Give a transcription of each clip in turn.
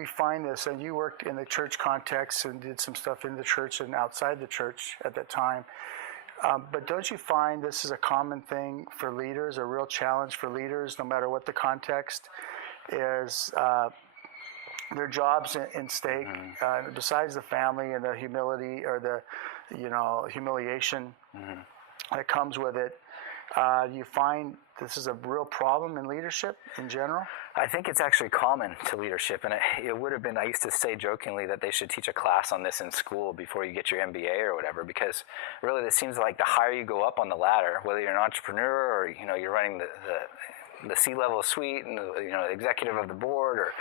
we find this, and you worked in the church context and did some stuff in the church and outside the church at that time. But don't you find this is a common thing for leaders, a real challenge for leaders, no matter what the context is? Their jobs in stake, besides the family and the humility or the, humiliation that comes with it. You find this is a real problem in leadership in general? I think it's actually common to leadership, and it would have been, I used to say jokingly that they should teach a class on this in school before you get your MBA or whatever, because really it seems like the higher you go up on the ladder, whether you're an entrepreneur or, you're running the C-level suite and the executive of the board or,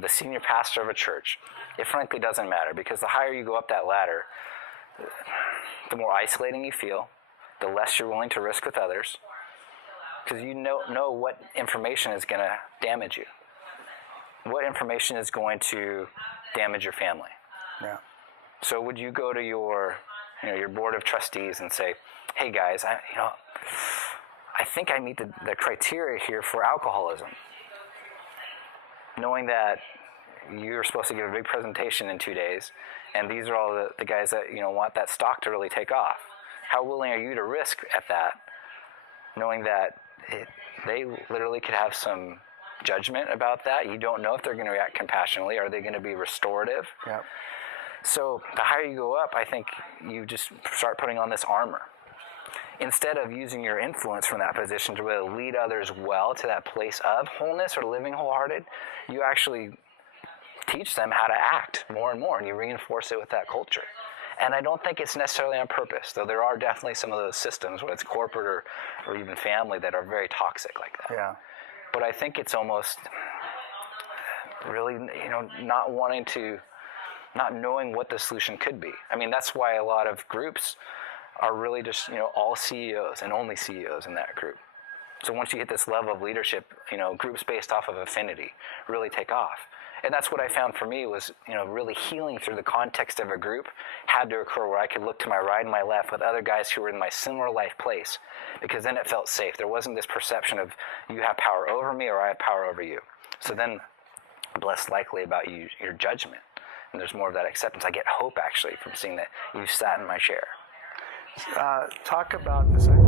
the senior pastor of a church, it frankly doesn't matter, because the higher you go up that ladder, the more isolating you feel, the less you're willing to risk with others, because you know what information is going to damage you. What information is going to damage your family? Yeah. So would you go to your board of trustees and say, hey guys, I think I meet the criteria here for alcoholism, knowing that you're supposed to give a big presentation in 2 days, and these are all the guys that want that stock to really take off. How willing are you to risk at that, knowing that they literally could have some judgment about that? You don't know if they're going to react compassionately. Are they going to be restorative? Yeah. So the higher you go up, I think you just start putting on this armor. Instead of using your influence from that position to really lead others well to that place of wholeness or living wholehearted, you actually teach them how to act more and more, and you reinforce it with that culture. And I don't think it's necessarily on purpose, though there are definitely some of those systems, whether it's corporate or even family, that are very toxic like that. Yeah. But I think it's almost really, not knowing what the solution could be. I mean, that's why a lot of groups are really just, all CEOs and only CEOs in that group. So once you hit this level of leadership, groups based off of affinity really take off. And that's what I found for me was, really healing through the context of a group had to occur where I could look to my right and my left with other guys who were in my similar life place, because then it felt safe. There wasn't this perception of you have power over me or I have power over you. So then I'm less likely about your judgment. And there's more of that acceptance. I get hope actually from seeing that you've sat in my chair. Talk about this idea